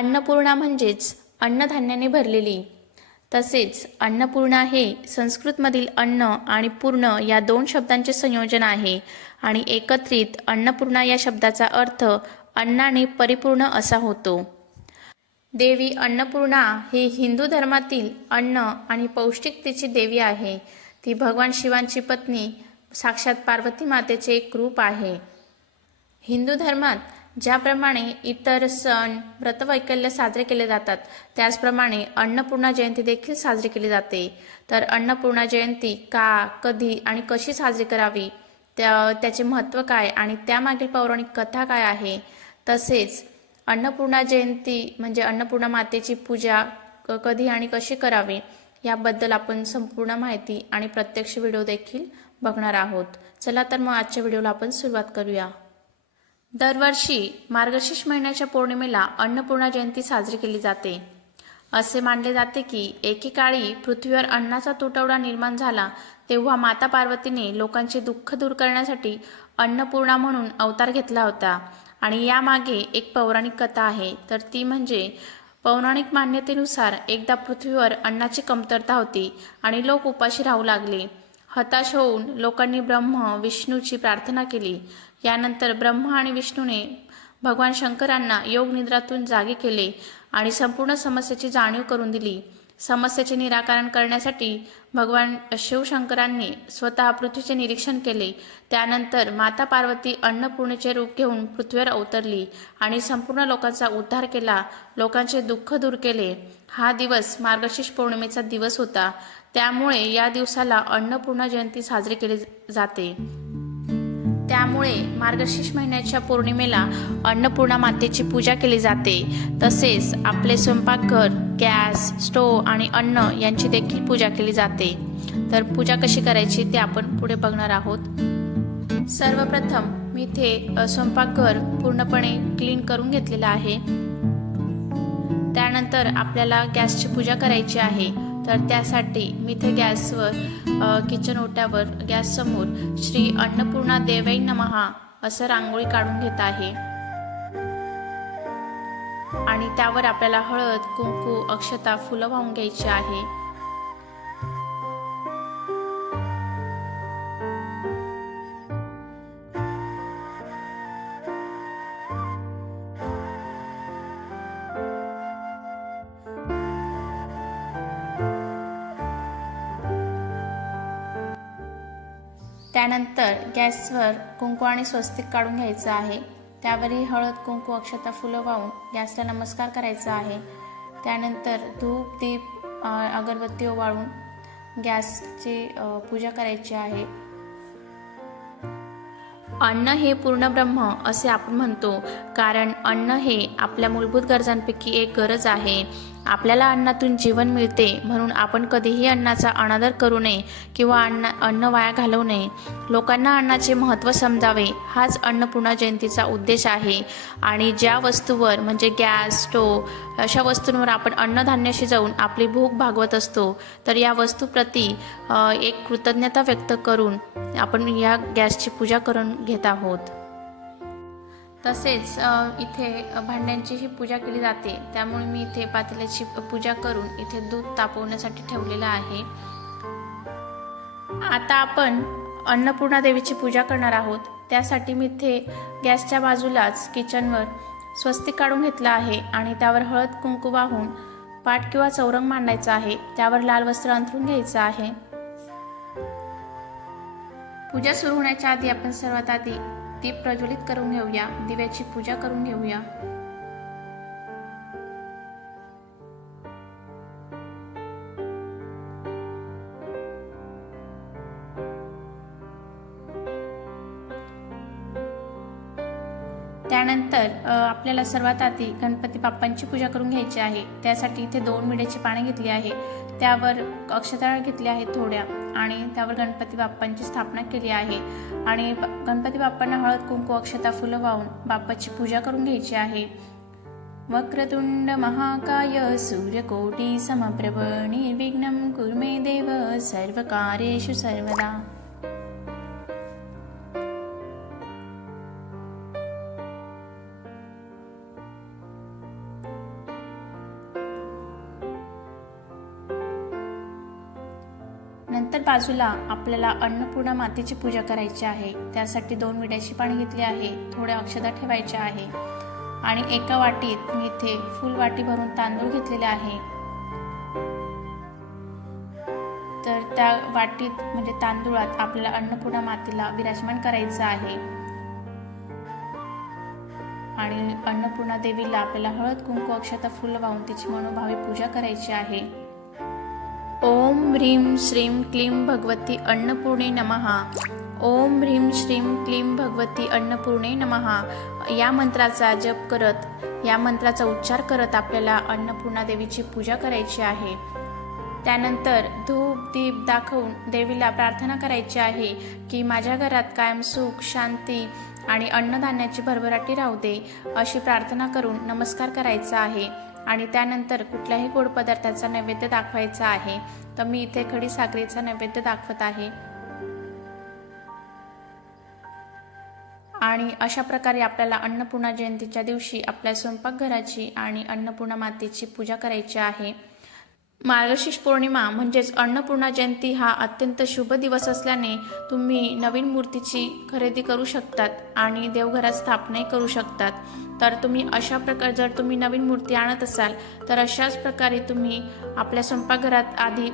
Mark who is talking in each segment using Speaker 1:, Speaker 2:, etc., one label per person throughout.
Speaker 1: अन्नपूर्णा म्हणजेच अन्नधान्याने भरलेली. तसेच अन्नपूर्णा हे संस्कृतमधील अन्न आणि पूर्ण या दोन शब्दांचे संयोजन आहे आणि एकत्रित अन्नपूर्णा या शब्दाचा अर्थ अन्नाने परिपूर्ण असा होतो. देवी अन्नपूर्णा ही हिंदू धर्मातील अन्न आणि पौष्टिकतेची देवी आहे. ती भगवान शिवांची पत्नी साक्षात पार्वती मातेचे एक रूप आहे. हिंदू धर्मात ज्याप्रमाणे इतर सण व्रतवैकल्य साजरे केले जातात त्याचप्रमाणे अन्नपूर्णा जयंती देखील साजरी केली जाते. तर अन्नपूर्णा जयंती का कधी आणि कशी साजरी करावी त्या त्याचे महत्त्व काय आणि त्यामागील पौराणिक कथा काय आहे? तसेच अन्नपूर्णा जयंती म्हणजे अन्नपूर्णा मातेची पूजा क- कधी आणि कशी करावी याबद्दल आपण संपूर्ण माहिती आणि प्रत्यक्ष व्हिडिओ देखील बघणार आहोत. चला तर मग आजच्या व्हिडिओला आपण सुरुवात करूया. दरवर्षी मार्गशीर्ष महिन्याच्या पौर्णिमेला अन्नपूर्णा जयंती साजरी केली जाते. असे मानले जाते की एकेकाळी पृथ्वीवर अन्नाचा तुटवडा निर्माण झाला तेव्हा माता पार्वतीने लोकांचे दुःख दूर करण्यासाठी अन्नपूर्णा म्हणून अवतार घेतला होता. आणि यामागे एक पौराणिक कथा आहे. तर ती म्हणजे पौराणिक मान्यतेनुसार एकदा पृथ्वीवर अन्नाची कमतरता होती आणि लोक उपाशी राहू लागले. हताश होऊन लोकांनी ब्रह्म विष्णूची प्रार्थना केली. यानंतर ब्रह्मा आणि विष्णूने भगवान शंकरांना योग निद्रातून जागे केले आणि संपूर्ण समस्येची जाणीव करून दिली. समस्येचे निराकरण करण्यासाठी भगवान शिवशंकरांनी स्वतः पृथ्वीचे निरीक्षण केले. त्यानंतर माता पार्वती अन्नपूर्णेचे रूप घेऊन पृथ्वीवर अवतरली आणि संपूर्ण लोकांचा उद्धार केला. लोकांचे दुःख दूर केले. हा दिवस मार्गशीर्ष पौर्णिमेचा दिवस होता. त्यामुळे या दिवसाला अन्नपूर्णा जयंती साजरी केली जाते. त्यामुळे मार्गशीर्ष महिन्याच्या पौर्णिमेला अन्नपूर्णा मातेची पूजा केली जाते. तसेच आपले स्वयंपाकघर गॅस स्टोव आणि अन्न यांची देखील पूजा केली जाते. तर पूजा कशी करायची ते आपण पुढे बघणार आहोत. सर्वप्रथम मी इथे स्वयंपाकघर पूर्णपणे क्लीन करून घेतलेलं आहे. त्यानंतर आपल्याला गॅसची पूजा करायची आहे. तर त्यासाठी मी इथे गॅसवर किचन ओट्यावर गॅससमोर श्री अन्नपूर्णा देवै नमहा असं रांगोळी काढून घेत आहे. आणि त्यावर आपल्याला हळद कुंकू अक्षता फुलं वाहून घ्यायची आहे. त्यानंतर गॅसवर कुंकू आणि स्वस्तिक काढून घ्यायचं आहे. त्यावरही हळद कुंकू अक्षता फुलं वाहून गॅसला नमस्कार करायचा आहे. त्यानंतर धूप दीप अगरबत्ती ओवाळून गॅसची पूजा करायची आहे. अन्न हे पूर्ण ब्रह्म असे आपण म्हणतो कारण अन्न हे आपल्या मूलभूत गरजांपैकी एक गरज आहे. आपल्याला अन्नातून जीवन मिळते म्हणून आपण कधीही अन्नाचा अनादर करू नये किंवा अन्न अन्न वाया घालवू नये. लोकांना अन्नाचे महत्त्व समजावे हाच अन्नपूर्णा जयंतीचा उद्देश आहे. आणि ज्या वस्तूवर म्हणजे गॅस स्टोव अशा वस्तूंवर आपण अन्नधान्य शिजवून आपली भूक भागवत असतो तर या वस्तूप्रती एक कृतज्ञता व्यक्त करून आपण या गॅसची पूजा करून घेत आहोत. तसेच इथे भांड्यांचीही पूजा केली जाते. त्यामुळे मी इथे पातेल्याची पूजा करून इथे दूध तापवण्यासाठी ठेवलेलं आहे. आता आपण अन्नपूर्णा देवीची पूजा करणार आहोत. त्यासाठी मी इथे गॅसच्या बाजूलाच किचनवर स्वस्तिक काढून घेतलं आहे आणि त्यावर हळद कुंकू वाहून पाट किंवा चौरंग मांडायचा आहे. त्यावर लाल वस्त्र अंथरून घ्यायचं आहे. पूजा सुरू होण्याच्या आधी आपण सर्वात आधी दीप प्रज्वलित करून घेऊया दिव्याची पूजा करून घेऊया. त्यानंतर आपल्याला सर्वात आधी गणपती बाप्पांची पूजा करून घ्यायची आहे. त्यासाठी इथे दोन मिड्याची पाने घेतली आहे. त्यावर अक्षता घेतल्या आहेत थोड्या. आणि त्यावर गणपती बाप्पांची स्थापना केली आहे. आणि गणपती बाप्पांना हळद कुंकू अक्षता फुलं वाहून बाप्पाची पूजा करून घ्यायची आहे. वक्रतुंड महाकाय सूर्यकोटी समप्रभ निर्विघ्नं कुर्मे देव सर्वकार्येषु सर्वदा. नंतर बाजूला आपल्याला अन्नपूर्णा मातेची पूजा करायची आहे. त्यासाठी दोन विड्याची पाणी घेतली आहे. थोड्या अक्षता ठेवायच्या आहे. आणि एका वाटीत मी इथे फुल वाटी भरून तांदूळ घेतलेले आहे. तर त्या वाटीत म्हणजे तांदूळात आपल्याला अन्नपूर्णा मातेला विराजमान करायचं आहे. आणि अन्नपूर्णा देवीला आपल्याला हळद कुंकू अक्षता फुलं वाहून तिची मनोभावे पूजा करायची आहे. ओम ह्रीं श्रीं क्लीं भगवती अन्नपूर्णे नमः. ओम ह्रीं श्रीं क्लीं भगवती अन्नपूर्णे नमः. या मंत्राचा जप करत या मंत्राचा उच्चार करत आपल्याला अन्नपूर्णा देवीची पूजा करायची आहे. त्यानंतर धूप दीप दाखवून देवीला प्रार्थना करायची आहे की माझ्या घरात कायम सुख शांती आणि अन्नधान्याची भरभराटी राहू दे अशी प्रार्थना करून नमस्कार करायचा आहे. आणि त्यानंतर कुठल्याही गोड पदार्थाचा नैवेद्य दाखवायचा आहे तर मी इथे खडी साखरेचा नैवेद्य दाखवत आहे. आणि अशा प्रकारे आपल्याला अन्नपूर्णा जयंतीच्या दिवशी आपल्या स्वयंपाकघराची आणि अन्नपूर्णा मातेची पूजा करायची आहे. मार्गशीर्ष पौर्णिमा म्हणजेच अन्नपूर्णा जयंती हा अत्यंत शुभ दिवस असल्याने तुम्ही नवीन मूर्तीची खरेदी करू शकतात आणि देवघरात स्थापनाही करू शकतात. तर तुम्ही अशा प्रकारे जर तुम्ही नवीन मूर्ती आणत असाल तर अशाच प्रकारे तुम्ही आपल्या स्वयंपाकघरात आधी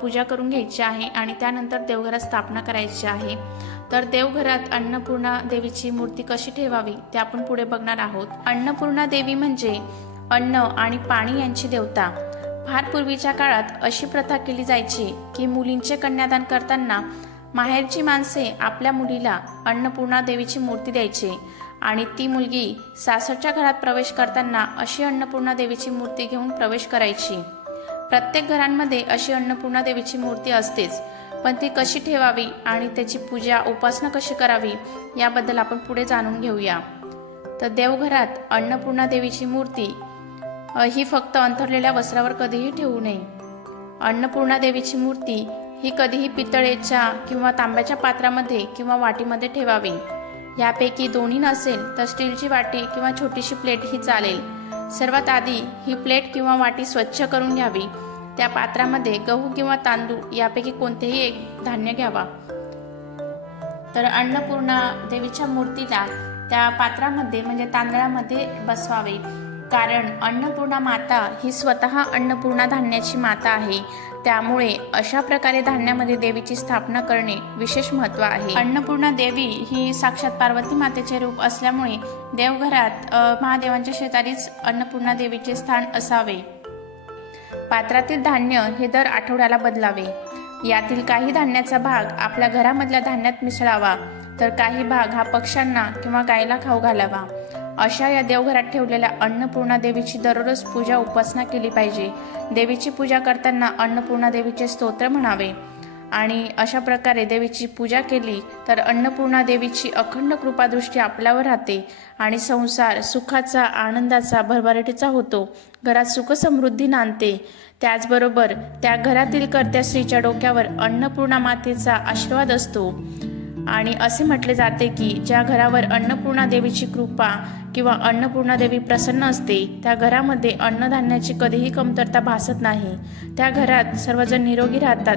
Speaker 1: पूजा करून घ्यायची आहे आणि त्यानंतर देवघरात स्थापना करायची आहे. तर देवघरात अन्नपूर्णा देवीची मूर्ती कशी ठेवावी ते आपण पुढे बघणार आहोत. अन्नपूर्णा देवी म्हणजे अन्न आणि पाणी यांची देवता. फार पूर्वीच्या काळात अशी प्रथा केली जायची की मुलींचे कन्यादान करताना माहेरची माणसे आपल्या मुलीला अन्नपूर्णा देवीची मूर्ती द्यायची आणि ती मुलगी सासरच्या घरात प्रवेश करताना अशी अन्नपूर्णा देवीची मूर्ती घेऊन प्रवेश करायची. प्रत्येक घरांमध्ये अशी अन्नपूर्णा देवीची मूर्ती असतेच पण ती कशी ठेवावी आणि त्याची पूजा उपासना कशी करावी याबद्दल आपण पुढे जाणून घेऊया. तर देवघरात अन्नपूर्णा देवीची मूर्ती ही फक्त अंथरलेल्या वस्त्रावर कधीही ठेवू नये. अन्नपूर्णा देवीची मूर्ती ही कधीही पितळेच्या किंवा तांब्याच्या पात्रामध्ये किंवा वाटीमध्ये ठेवावी. यापैकी दोन्ही नसेल तर स्टीलची वाटी किंवा छोटीशी प्लेट ही चालेल. सर्वात आधी ही प्लेट किंवा वाटी स्वच्छ करून घ्यावी. त्या पात्रामध्ये गहू किंवा तांदूळ यापैकी कोणतेही एक धान्य घ्यावा. तर अन्नपूर्णा देवीच्या मूर्तीला त्या पात्रामध्ये म्हणजे तांदळामध्ये बसवावे. कारण अन्नपूर्णा माता ही स्वतः अन्नपूर्णा धान्याची माता आहे. त्यामुळे अशा प्रकारे धान्यामध्ये देवीची स्थापना करणे विशेष महत्त्व आहे. अन्नपूर्णा देवी ही साक्षात पार्वती मातेचे रूप असल्यामुळे देवघरात महादेवांच्या शेजारीच अन्नपूर्णा देवीचे स्थान असावे. पात्रातील धान्य हे दर आठवड्याला बदलावे. यातील काही धान्याचा भाग आपल्या घरामधल्या धान्यात मिसळावा. तर काही भाग हा पक्ष्यांना किंवा गायला खाऊ घालावा. अशा या देवघरात ठेवलेल्या अन्नपूर्णा देवीची दररोज पूजा उपासना केली पाहिजे. देवीची पूजा करताना अन्नपूर्णा देवीचे स्तोत्र म्हणावे. आणि अशा प्रकारे देवीची पूजा केली तर अन्नपूर्णा देवीची अखंड कृपादृष्टी आपल्यावर राहते आणि संसार सुखाचा आनंदाचा भरभराटीचा होतो. घरात सुखसमृद्धी नांदते. त्याचबरोबर त्या घरातील कर्त्या स्त्रीच्या डोक्यावर अन्नपूर्णा मातेचा आशीर्वाद असतो. आणि असे म्हटले जाते की ज्या घरावर अन्नपूर्णा देवीची कृपा किंवा अन्नपूर्णा देवी प्रसन्न असते त्या घरामध्ये अन्नधान्याची कधीही कमतरता भासत नाही. त्या घरात सर्वजण निरोगी राहतात.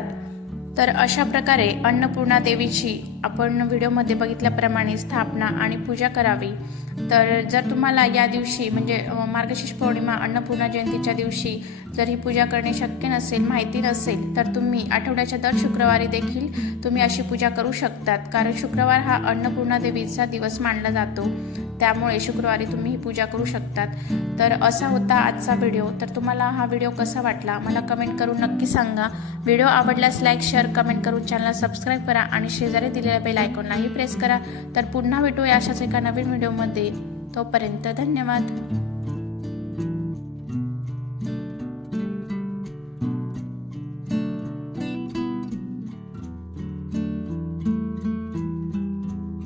Speaker 1: तर अशा प्रकारे अन्नपूर्णा देवीची आपण व्हिडिओमध्ये बघितल्याप्रमाणे स्थापना आणि पूजा करावी. तर जर तुम्हाला या दिवशी म्हणजे मार्गशीर्ष पौर्णिमा अन्नपूर्णा जयंतीच्या दिवशी जर ही पूजा करणे शक्य नसेल माहिती नसेल तर तुम्ही आठवड्याच्या दर शुक्रवारी देखील तुम्ही अशी पूजा करू शकतात. कारण शुक्रवार हा अन्नपूर्णा देवीचा दिवस मानला जातो. त्यामुळे शुक्रवारी तुम्ही ही पूजा करू शकतात. तर असा होता आजचा व्हिडिओ. तर तुम्हाला हा व्हिडिओ कसा वाटला? मला कमेंट करून नक्की सांगा. व्हिडिओ आवडल्यास लाईक शेअर कमेंट करून चॅनल सबस्क्राईब करा आणि शेजारी दिलेल्या बेल आयकॉनलाही प्रेस करा. तर पुन्हा भेटूया अशाच एका नवीन व्हिडिओमध्ये. तोपर्यंत धन्यवाद.